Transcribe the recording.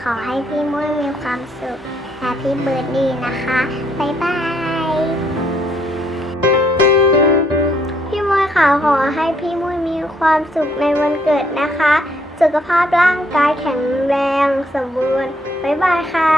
ขอให้พี่มุ้ยมีความสุข Happy Birthday นะคะบ๊ายบายพี่มุ้ยค่ะขอให้พี่มุ้ยมีความสุขในวันเกิดนะคะสุขภาพร่างกายแข็งแรงสมบูรณ์บ๊ายบายค่ะ